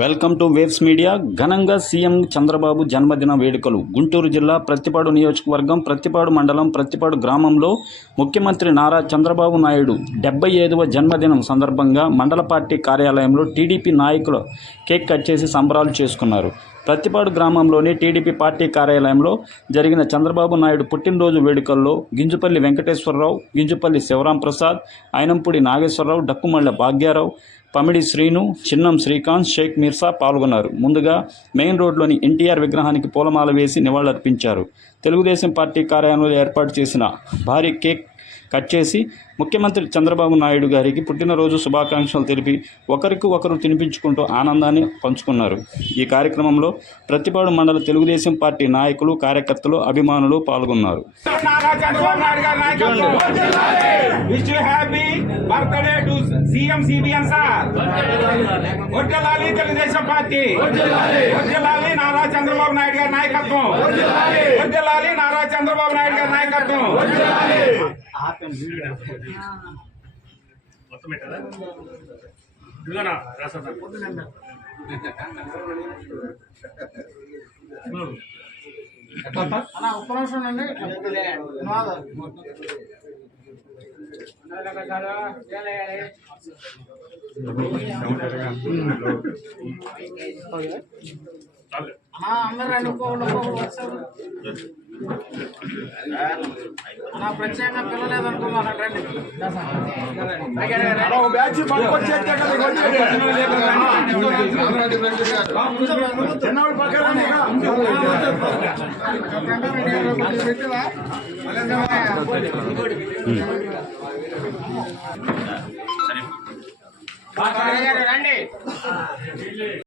Welcome to waves media. ఘనంగా CM Chandrababu జన్మదిన వేడుకలు. గుంటూరు జిల్లా ప్రత్తిపాడు నియోజకవర్గం ప్రత్తిపాడు మండలం ప్రత్తిపాడు గ్రామంలో ముఖ్యమంత్రి నారా చంద్రబాబు నాయుడు 75వ జన్మదినం సందర్భంగా మండల పార్టీ కార్యాలయంలో టీడీపీ నాయకులు కేక్ కట్ చేసి సంబరాలు చేసుకున్నారు. ప్రత్తిపాడు గ్రామంలోని టీడీపీ పార్టీ కార్యాలయంలో జరిగిన చంద్రబాబు నాయుడు పుట్టినరోజు వేడుకల్లో గింజుపల్లి వెంకటేశ్వరరావు, గింజుపల్లి శివరాంప్రసాద్, అయినంపూడి నాగేశ్వరరావు, డక్కుమళ్ళ భాగ్యారావు, పమిడి శ్రీను, చిన్నం శ్రీకాంత్, షేక్ మిర్సా పాల్గొన్నారు. ముందుగా మెయిన్ రోడ్లోని ఎన్టీఆర్ విగ్రహానికి పూలమాల వేసి నివాళులర్పించారు. తెలుగుదేశం పార్టీ కార్యాలయంలో ఏర్పాటు చేసిన భారీ కేక్ కట్ చేసి ముఖ్యమంత్రి చంద్రబాబు నాయుడు గారికి పుట్టినరోజు శుభాకాంక్షలు తెలిపి ఒకరికి ఒకరు తినిపించుకుంటూ ఆనందాన్ని పంచుకున్నారు. ఈ కార్యక్రమంలో ప్రత్తిపాడు మండల తెలుగుదేశం పార్టీ నాయకులు, కార్యకర్తలు, అభిమానులు పాల్గొన్నారు. ప్రత్యేకంగా పిల్లలేదనుకున్నారండి. రండి.